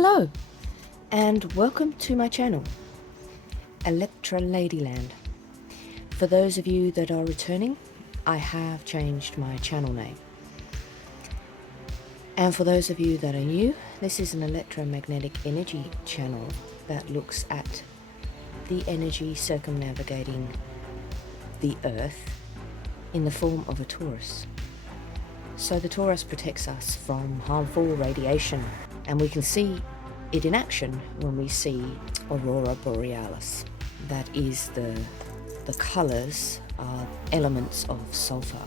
Hello and welcome to my channel, Electra Ladyland. For those of you that are returning, I have changed my channel name. And for those of you that are new, this is an electromagnetic energy channel that looks at the energy circumnavigating the Earth in the form of a torus. So the torus protects us from harmful radiation, and we can see it in action when we see Aurora Borealis. That is the colours are elements of sulfur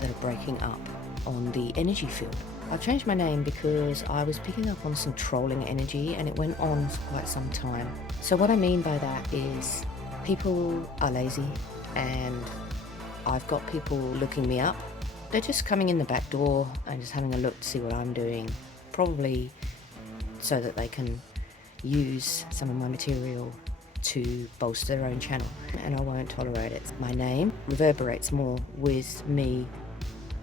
that are breaking up on the energy field. I've changed my name because I was picking up on some trolling energy and it went on for quite some time. So what I mean by that is people are lazy, and I've got people looking me up. They're just coming in the back door and just having a look to see what I'm doing, probably so that they can use some of my material to bolster their own channel, and I won't tolerate it. My name reverberates more with me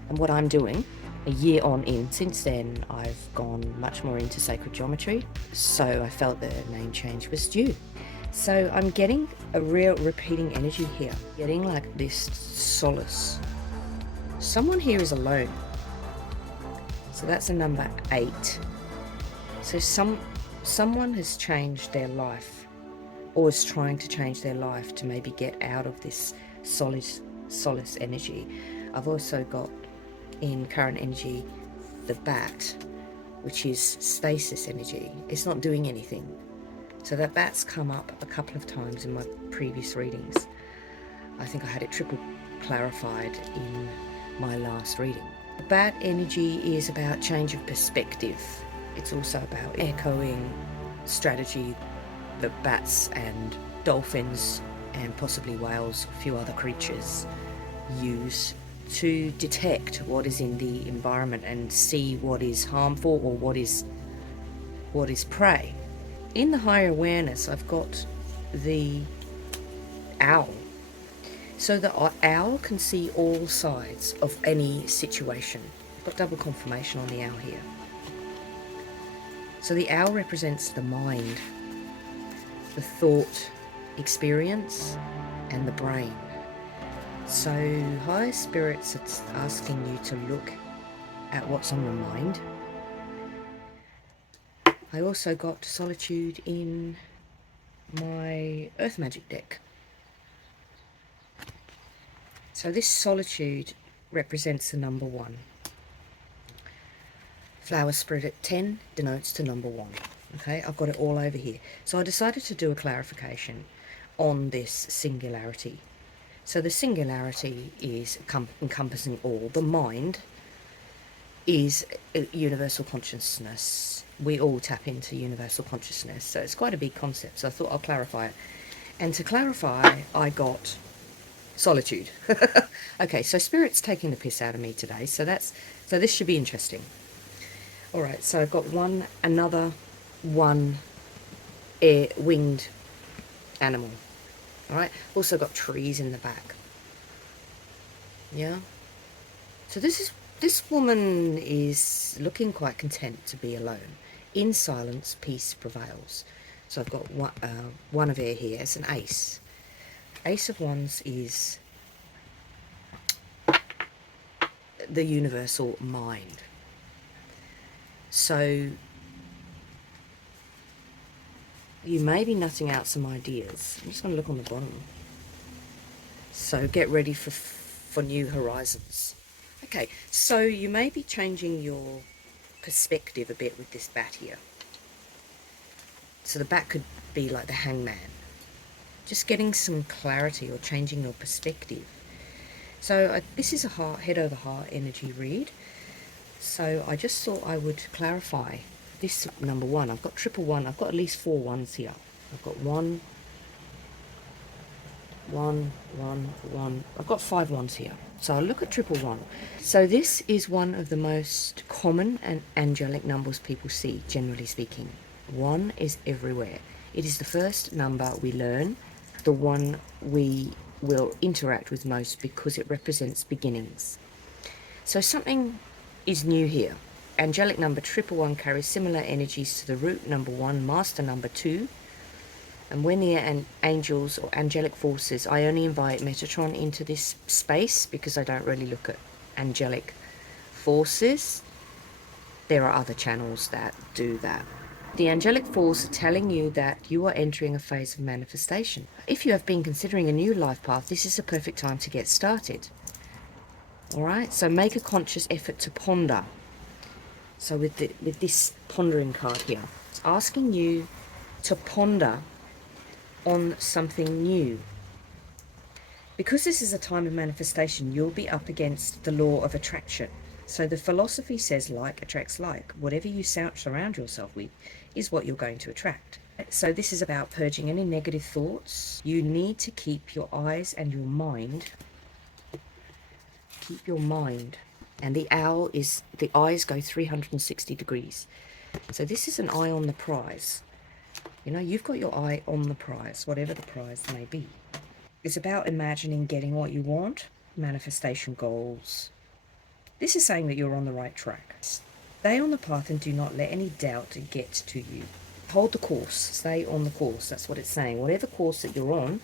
and what I'm doing a year on in. Since then I've gone much more into sacred geometry, so I felt the name change was due. So I'm getting a real repeating energy here, getting like this solace. Someone here is alone, so that's a number 8. So someone has changed their life, or is trying to change their life to maybe get out of this solace energy. I've also got in current energy the bat, which is stasis energy. It's not doing anything. So that bat's come up a couple of times in my previous readings. I think I had it triple clarified in my last reading. The bat energy is about change of perspective. It's also about echoing strategy that bats and dolphins and possibly whales, a few other creatures, use to detect what is in the environment and see what is harmful or what is prey. In the higher awareness, I've got the owl. So the owl can see all sides of any situation. I've got double confirmation on the owl here. So the owl represents the mind, the thought experience, and the brain. So higher spirits are asking you to look at what's on your mind. I also got solitude in my earth magic deck. So this solitude represents the number 1. Flower spread at 10 denotes to number 1. Okay, I've got it all over here. So I decided to do a clarification on this singularity. So the singularity is encompassing all. The mind is universal consciousness. We all tap into universal consciousness. So it's quite a big concept. So I thought I'll clarify it. And to clarify, I got solitude. Okay, so Spirit's taking the piss out of me today. So this should be interesting. All right, so I've got another one winged animal. All right, also got trees in the back. Yeah. So this woman is looking quite content to be alone. In silence, peace prevails. So I've got one of air here. It's an ace. Ace of Wands is the universal mind. So you may be nutting out some ideas. I'm just going to look on the bottom. So get ready for new horizons. Okay, so you may be changing your perspective a bit with this bat here. So the bat could be like the hangman. Just getting some clarity or changing your perspective. So this is a head over heart energy read. So I just thought I would clarify this number 1. I've got triple 1. I've got at least 4 ones here. I've got 1, 1, 1, 1. I've got 5 ones here. So I'll look at triple 1. So this is one of the most common and angelic numbers people see, generally speaking. 1 is everywhere. It is the first number we learn, the one we will interact with most because it represents beginnings. So something is new here, angelic number 111 carries similar energies to the root number 1, master number 2. And when the angels or angelic forces, I only invite Metatron into this space because I don't really look at angelic forces. There are other channels that do that. The angelic force are telling you that you are entering a phase of manifestation. If you have been considering a new life path, this is a perfect time to get started. All right, so make a conscious effort to ponder. So with this pondering card here, it's asking you to ponder on something new. Because this is a time of manifestation, you'll be up against the law of attraction. So the philosophy says like attracts like. Whatever you surround yourself with is what you're going to attract. So this is about purging any negative thoughts. You need to keep your eyes and your mind. Keep your mind. And the owl is, the eyes go 360 degrees. So this is an eye on the prize. You know, you've got your eye on the prize, whatever the prize may be. It's about imagining getting what you want, manifestation goals. This is saying that you're on the right track. Stay on the path and do not let any doubt get to you. Hold the course. Stay on the course. That's what it's saying. Whatever course that you're on,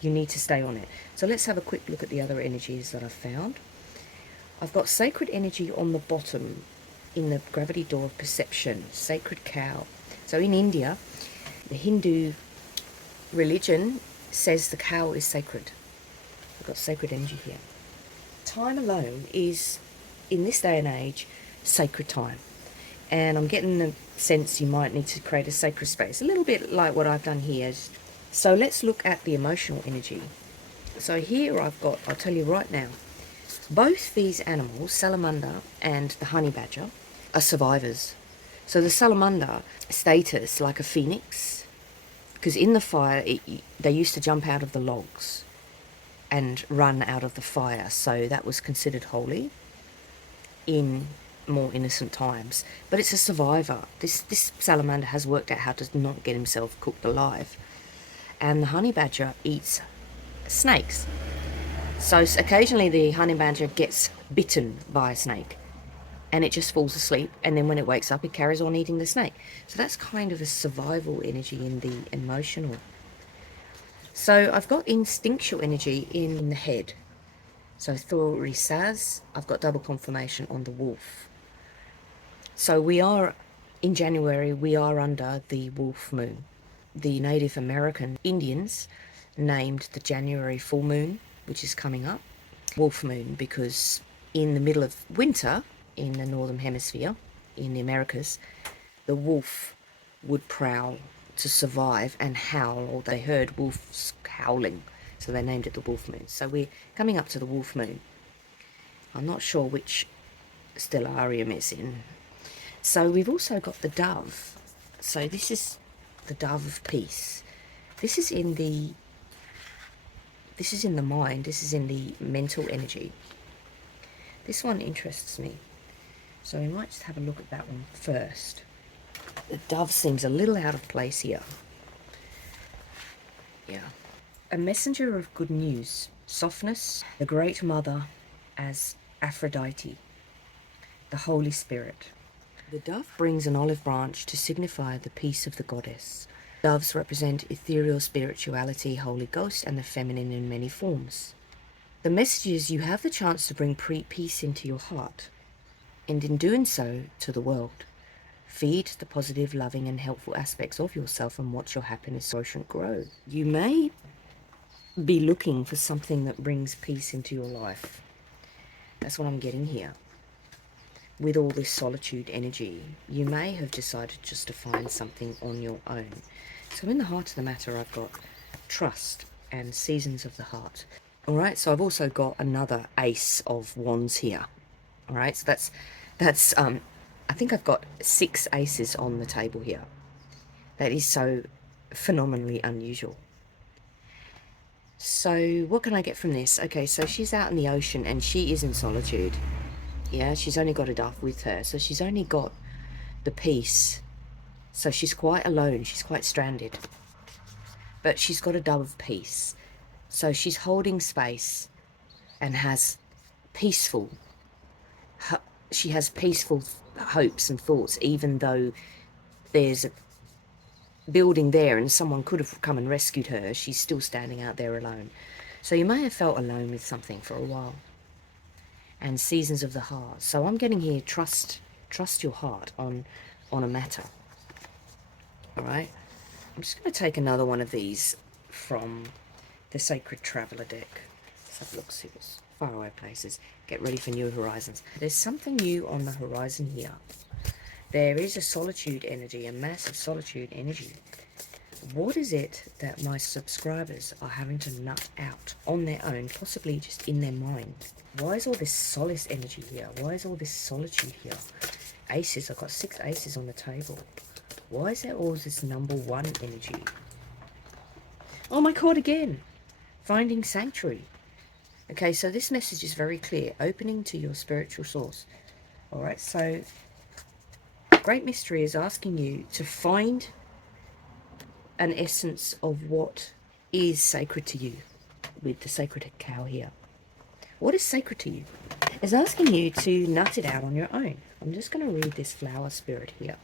you need to stay on it. So let's have a quick look at the other energies that I've found. I've got sacred energy on the bottom in the gravity door of perception. Sacred cow. So in India, the Hindu religion says the cow is sacred. We've got sacred energy here. Time alone is, in this day and age, sacred time. And I'm getting the sense you might need to create a sacred space, a little bit like what I've done here. So let's look at the emotional energy. So here I've got, I'll tell you right now, both these animals, salamander and the honey badger, are survivors. So the salamander status, like a phoenix, because in the fire, they used to jump out of the logs and run out of the fire. So that was considered holy in more innocent times. But it's a survivor. This salamander has worked out how to not get himself cooked alive. And the honey badger eats snakes. So occasionally the honey badger gets bitten by a snake and it just falls asleep, and then when it wakes up it carries on eating the snake. So that's kind of a survival energy in the emotional. So I've got instinctual energy in the head. So Thori Saz, I've got double confirmation on the wolf. So we are, in January, we are under the wolf moon. The Native American Indians named the January full moon, which is coming up, wolf moon, because in the middle of winter, in the northern hemisphere, in the Americas, the wolf would prowl to survive and howl, or they heard wolves howling, so they named it the wolf moon. So we're coming up to the wolf moon. I'm not sure which still R.E.M is in. So we've also got the dove. So this is the dove of peace. This is in the mind, this is in the mental energy. This one interests me. So we might just have a look at that one first. The dove seems a little out of place here. Yeah. A messenger of good news. Softness. The Great Mother as Aphrodite. The Holy Spirit. The dove brings an olive branch to signify the peace of the goddess. Doves represent ethereal spirituality, Holy Ghost, and the feminine in many forms. The message is you have the chance to bring peace into your heart, and in doing so, to the world. Feed the positive, loving, and helpful aspects of yourself and watch your happiness quotient grow. You may be looking for something that brings peace into your life. That's what I'm getting here. With all this solitude energy, you may have decided just to find something on your own. So in the heart of the matter, I've got trust and seasons of the heart. All right, so I've also got another ace of wands here. All right, so that's I think I've got 6 aces on the table here. That is so phenomenally unusual. So what can I get from this? Okay, so she's out in the ocean and she is in solitude. Yeah, she's only got a dove with her, so she's only got the peace. So she's quite alone, she's quite stranded. But she's got a dove of peace. So she's holding space and has peaceful, she has peaceful hopes and thoughts, even though there's a building there and someone could have come and rescued her. She's still standing out there alone. So you may have felt alone with something for a while. And seasons of the heart. So I'm getting here, trust your heart on a matter. All right. I'm just going to take another one of these from the Sacred Traveller deck. Let's have a look, see what's faraway places. Get ready for new horizons. There's something new on the horizon here. There is a solitude energy, a massive solitude energy. What is it that my subscribers are having to nut out on their own, possibly just in their mind? Why is all this solace energy here? Why is all this solitude here? Aces, I've got 6 aces on the table. Why is there all this number 1 energy? Oh my God, again. Finding sanctuary. Okay, so this message is very clear. Opening to your spiritual source. All right, so Great Mystery is asking you to find an essence of what is sacred to you with the sacred cow here. What is sacred to you? It's asking you to nut it out on your own. I'm just going to read this flower spirit here.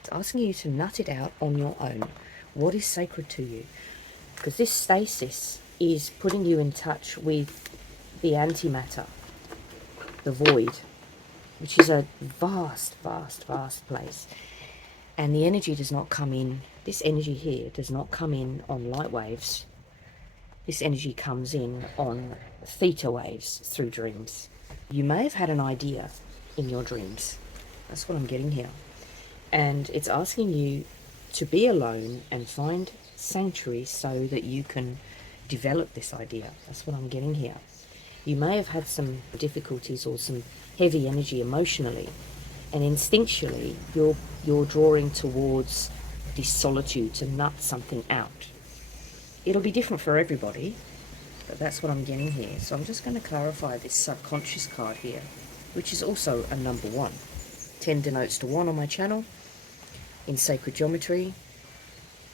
It's asking you to nut it out on your own. What is sacred to you? Because this stasis is putting you in touch with the antimatter, the void, which is a vast, vast, vast place. And the energy does not come in, this energy here does not come in on light waves. This energy comes in on theta waves through dreams. You may have had an idea in your dreams. That's what I'm getting here. And it's asking you to be alone and find sanctuary so that you can develop this idea. That's what I'm getting here. You may have had some difficulties or some heavy energy emotionally, and instinctually you're drawing towards this solitude to nut something out. It'll be different for everybody, but that's what I'm getting here. So I'm just going to clarify this subconscious card here, which is also a number 1. 10 denotes to 1 on my channel. In sacred geometry,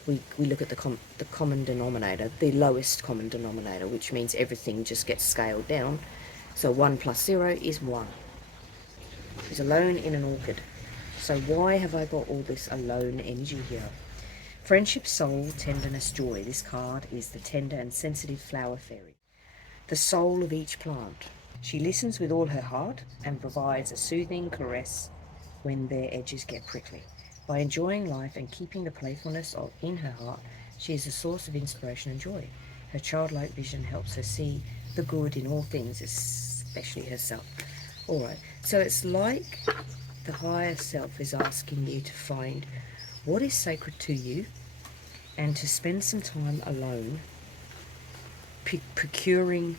we look at the common denominator, the lowest common denominator, which means everything just gets scaled down. So 1 plus 0 is 1. He's alone in an orchid. So why have I got all this alone energy here? Friendship, soul, tenderness, joy. This card is the tender and sensitive flower fairy, the soul of each plant. She listens with all her heart and provides a soothing caress when their edges get prickly. By enjoying life and keeping the playfulness in her heart, she is a source of inspiration and joy. Her childlike vision helps her see the good in all things, especially herself. All right, so it's like the higher self is asking you to find what is sacred to you and to spend some time alone procuring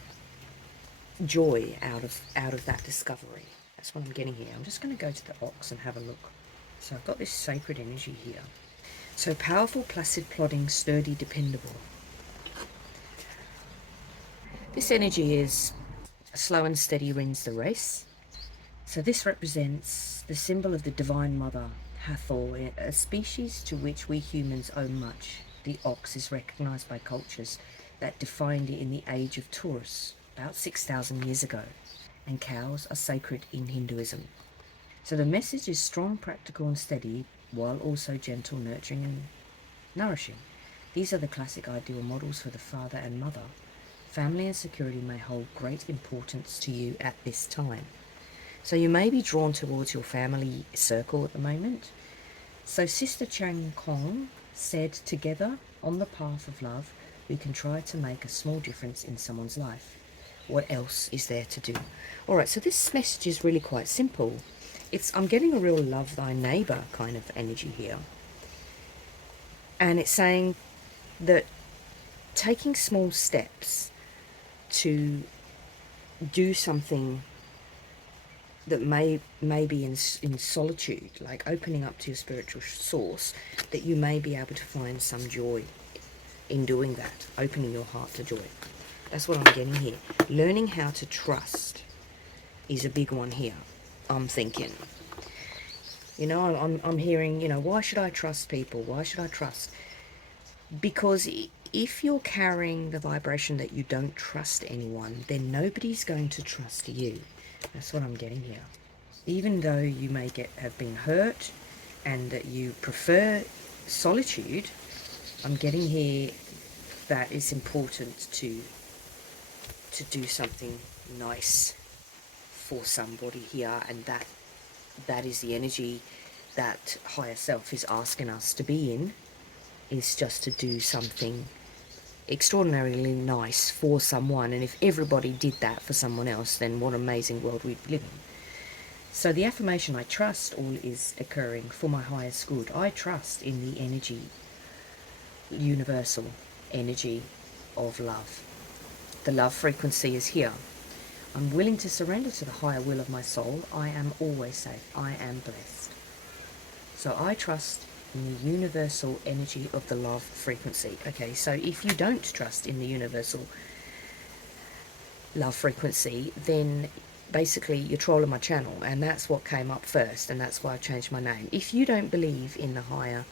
joy out of that discovery. That's what I'm getting here. I'm just going to go to the ox and have a look. So I've got this sacred energy here. So powerful, placid, plodding, sturdy, dependable. This energy is slow and steady wins the race. So this represents the symbol of the Divine Mother, Hathor, a species to which we humans owe much. The ox is recognized by cultures that defined it in the age of Taurus, about 6,000 years ago, and cows are sacred in Hinduism. So the message is strong, practical and steady, while also gentle, nurturing and nourishing. These are the classic ideal models for the father and mother. Family and security may hold great importance to you at this time. So you may be drawn towards your family circle at the moment. So Sister Chang Kong said, together on the path of love, we can try to make a small difference in someone's life. What else is there to do? All right, so this message is really quite simple. I'm getting a real love thy neighbor kind of energy here. And it's saying that taking small steps to do something that may be in solitude, like opening up to your spiritual source, that you may be able to find some joy in doing that, opening your heart to joy. That's what I'm getting here. Learning how to trust is a big one here, I'm thinking. You know, I'm hearing, you know, why should I trust people? Why should I trust? Because if you're carrying the vibration that you don't trust anyone, then nobody's going to trust you. That's what I'm getting here. Even though you may have been hurt and that you prefer solitude, I'm getting here that it's important to do something nice for somebody here, and that is the energy that higher self is asking us to be in, is just to do something extraordinarily nice for someone. And if everybody did that for someone else, then what an amazing world we'd live in. So the affirmation, I trust all is occurring for my highest good. I trust in the energy, universal energy of love. The love frequency is here. I'm willing to surrender to the higher will of my soul. I am always safe. I am blessed. So I trust in the universal energy of the love frequency. Okay, so if you don't trust in the universal love frequency, then basically you're trolling my channel, and that's what came up first, and that's why I changed my name. If you don't believe in the higher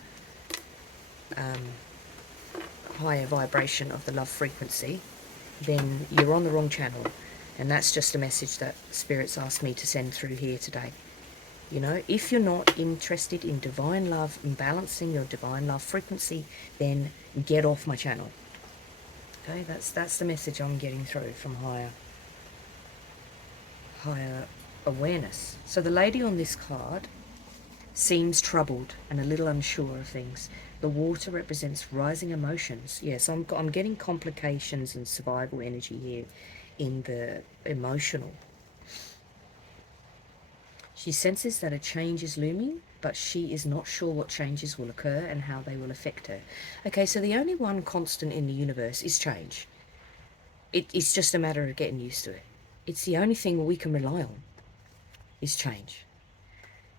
vibration of the love frequency, then you're on the wrong channel, and that's just a message that Spirit's asked me to send through here today. You know, if you're not interested in divine love and balancing your divine love frequency, then get off my channel. Okay, that's the message I'm getting through from higher awareness. So the lady on this card seems troubled and a little unsure of things. The water represents rising emotions. Yes, I'm getting complications and survival energy here in the emotional. She senses that a change is looming, but she is not sure what changes will occur and how they will affect her. Okay, so the only one constant in the universe is change. It's just a matter of getting used to it. It's the only thing we can rely on, is change.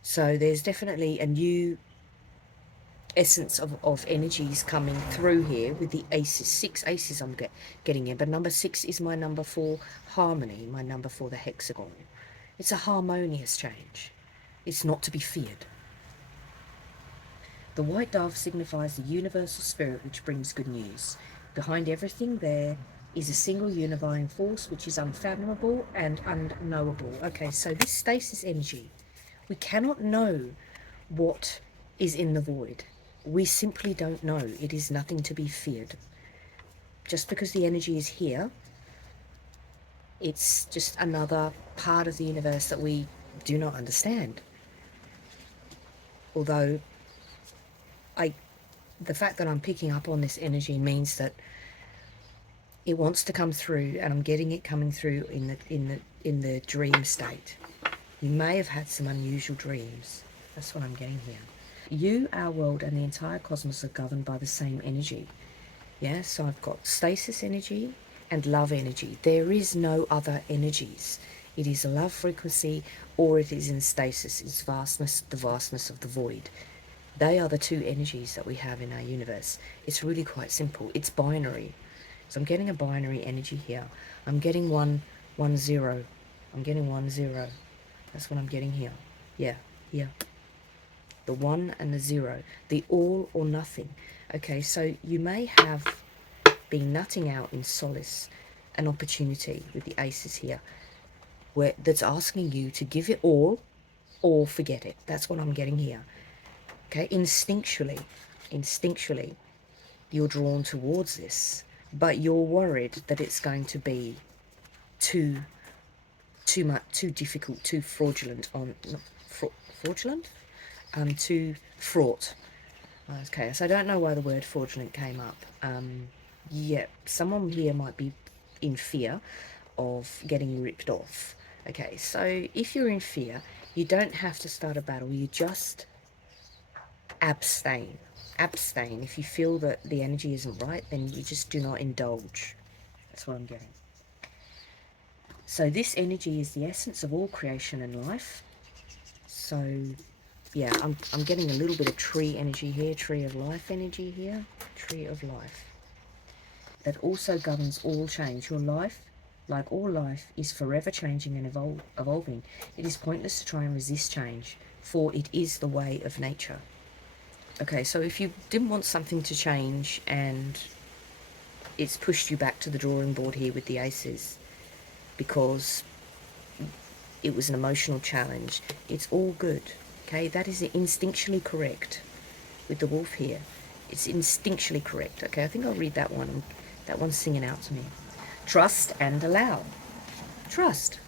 So there's definitely a new essence of energies coming through here with the aces. 6 aces I'm getting in, but number 6 is my number for harmony, my number for the hexagon. It's a harmonious change. It's not to be feared. The white dove signifies the universal spirit which brings good news. Behind everything there is a single unifying force which is unfathomable and unknowable. Okay, so this stasis energy, we cannot know what is in the void. We simply don't know. It is nothing to be feared. Just because the energy is here, it's just another part of the universe that we do not understand. Although the fact that I'm picking up on this energy means that it wants to come through, and I'm getting it coming through in the dream state. You may have had some unusual dreams. That's what I'm getting here. You, our world, and the entire cosmos are governed by the same energy. Yeah, so I've got stasis energy and love energy. There is no other energies. It is a love frequency, or it is in stasis. It's vastness, the vastness of the void. They are the two energies that we have in our universe. It's really quite simple. It's binary. So I'm getting a binary energy here. I'm getting 1, 1, 0. I'm getting 1, 0. That's what I'm getting here. Yeah, here. The 1 and the 0. The all or nothing. Okay, so you may have been nutting out in solace, an opportunity with the aces here, where that's asking you to give it all or forget it. That's what I'm getting here. Okay, instinctually, you're drawn towards this, but you're worried that it's going to be too much, too difficult, too fraudulent, too fraught. Okay, so I don't know why the word fraudulent came up. Yeah, someone here might be in fear of getting ripped off. Okay, so if you're in fear, you don't have to start a battle. You just abstain. If you feel that the energy isn't right, then you just do not indulge. That's what I'm getting. So this energy is the essence of all creation and life. So yeah, I'm getting a little bit of tree energy here, tree of life energy here, tree of life. That also governs all change. Your life, like all life, is forever changing and evolving. It is pointless to try and resist change, for it is the way of nature. Okay, so if you didn't want something to change and it's pushed you back to the drawing board here with the aces, because it was an emotional challenge. It's all good. Okay, that is instinctually correct with the wolf here. It's instinctually correct. Okay, I think I'll read that one. That one's singing out to me. Trust and allow. Trust.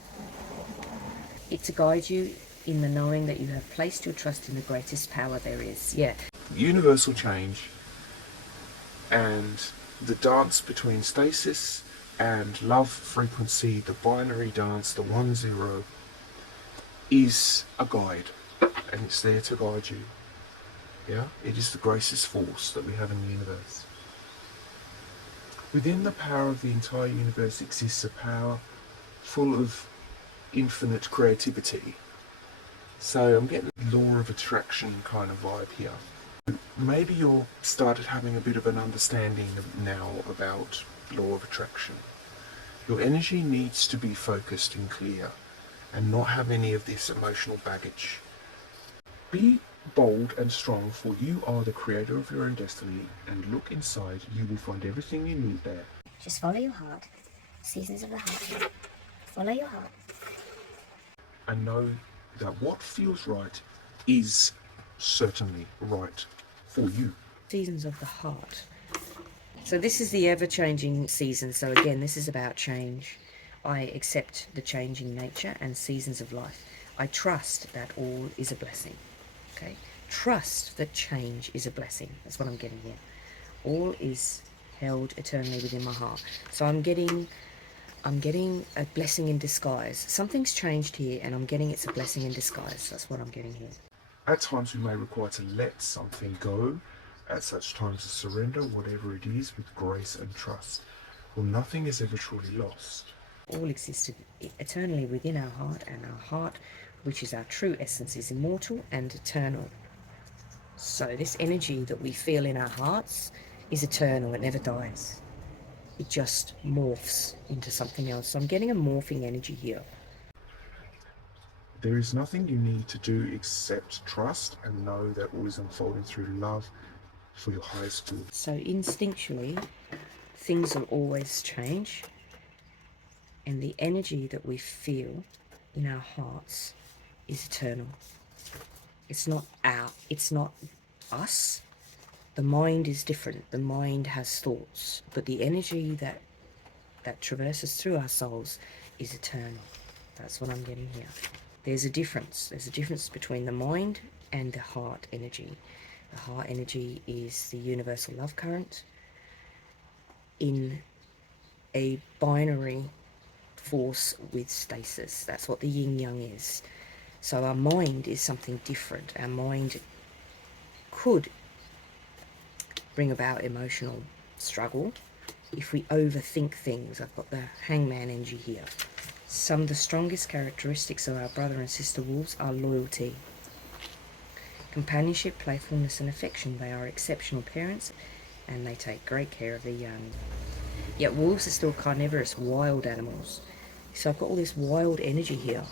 It to guide you in the knowing that you have placed your trust in the greatest power there is. Yeah. Universal change and the dance between stasis and love frequency, the binary dance, the 1-0, is a guide, and it's there to guide you. Yeah, it is the greatest force that we have in the universe. Within the power of the entire universe exists a power full of infinite creativity. So I'm getting a law of attraction kind of vibe here. Maybe you've started having a bit of an understanding now about law of attraction. Your energy needs to be focused and clear and not have any of this emotional baggage. Be bold and strong, for you are the creator of your own destiny, and look inside, you will find everything you need there. Just follow your heart. Seasons of the heart. Follow your heart. And know that what feels right is certainly right for you. Seasons of the heart. So this is the ever-changing season. So again, this is about change. I accept the changing nature and seasons of life. I trust that all is a blessing. Okay? Trust that change is a blessing. That's what I'm getting here. All is held eternally within my heart. So I'm getting a blessing in disguise. Something's changed here, and I'm getting it's a blessing in disguise. That's what I'm getting here. At times we may require to let something go, at such times to surrender whatever it is with grace and trust. For nothing is ever truly lost. All existed eternally within our heart, and our heart, which is our true essence, is immortal and eternal. So this energy that we feel in our hearts is eternal. It never dies. It just morphs into something else. So I'm getting a morphing energy here. There is nothing you need to do except trust and know that all is unfolding through love for your highest good. So instinctually, things will always change, and the energy that we feel in our hearts is eternal. It's not us. The mind is different. The mind has thoughts, but the energy that traverses through our souls is eternal. That's what I'm getting here. There's a difference. There's a difference between the mind and the heart energy. The heart energy is the universal love current in a binary force with stasis. That's what the yin-yang is. So our mind is something different. Our mind could bring about emotional struggle if we overthink things. I've got the hangman energy here. Some of the strongest characteristics of our brother and sister wolves are loyalty, companionship, playfulness and affection. They are exceptional parents and they take great care of their young. Yet wolves are still carnivorous, wild animals. So I've got all this wild energy here.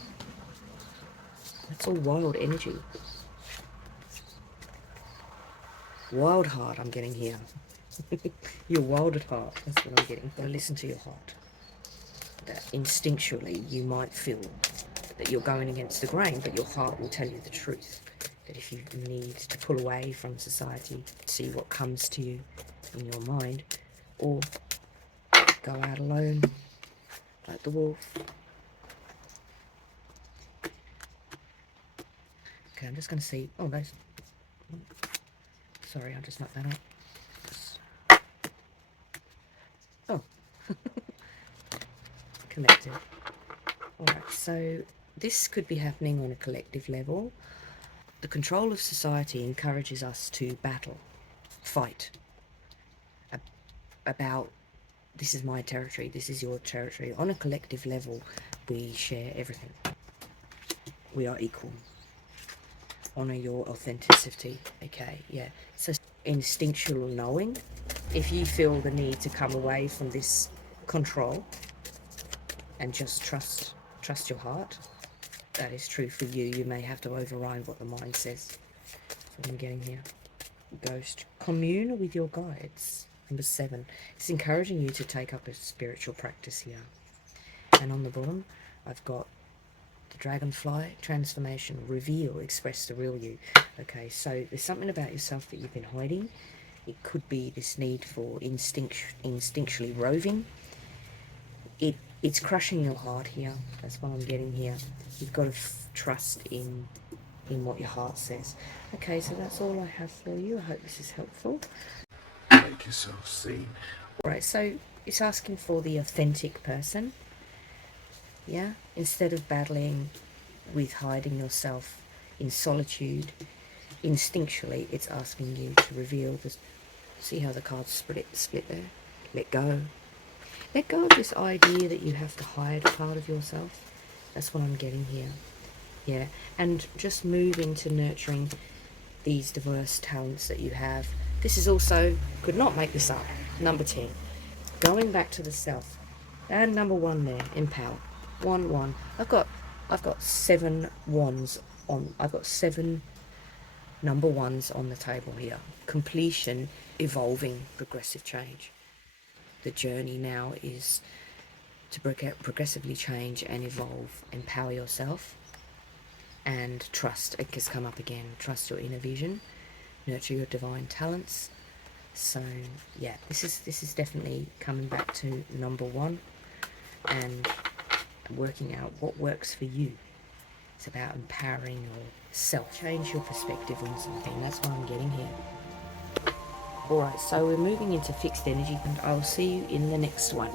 That's all wild energy. Wild heart I'm getting here. You're wild at heart. That's what I'm getting. Now listen to your heart. That instinctually you might feel that you're going against the grain, but your heart will tell you the truth. That if you need to pull away from society, see what comes to you in your mind, or go out alone like the wolf. Okay, I'm just going to see. Oh, those. Sorry, I'll just knock that up. Oh. Collective. Alright, so this could be happening on a collective level. The control of society encourages us to battle, fight, about this is my territory, this is your territory. On a collective level, we share everything. We are equal. Honor your authenticity. Okay, yeah. So instinctual knowing. If you feel the need to come away from this control and just trust your heart, that is true for you. You may have to override what the mind says. That's what I'm getting here. Ghost. Commune with your guides. Number 7. It's encouraging you to take up a spiritual practice here. And on the bottom, I've got the dragonfly, transformation, reveal, express the real you. Okay, so there's something about yourself that you've been hiding. It could be this need for instinctually roving. It's crushing your heart here. That's what I'm getting here. You've got to trust in what your heart says. Okay, so that's all I have for you. I hope this is helpful. Make yourself seen. Alright, so it's asking for the authentic person. Yeah? Instead of battling with hiding yourself in solitude, instinctually it's asking you to reveal this. See how the cards split there? Let go. Let go of this idea that you have to hide a part of yourself. That's what I'm getting here. Yeah, and just move into nurturing these diverse talents that you have. This is also, could not make this up, number 10. Going back to the self. And number 1 there, empower. 1, 1. I've got 7 wands on, I've got 7 number 1s on the table here. Completion, evolving, progressive change. The journey now is to progressively change and evolve, empower yourself, and trust. It has come up again. Trust your inner vision, nurture your divine talents. So yeah, this is definitely coming back to number 1 and working out what works for you. It's about empowering yourself. Change your perspective on something. That's what I'm getting here. Alright, so we're moving into fixed energy, and I'll see you in the next one.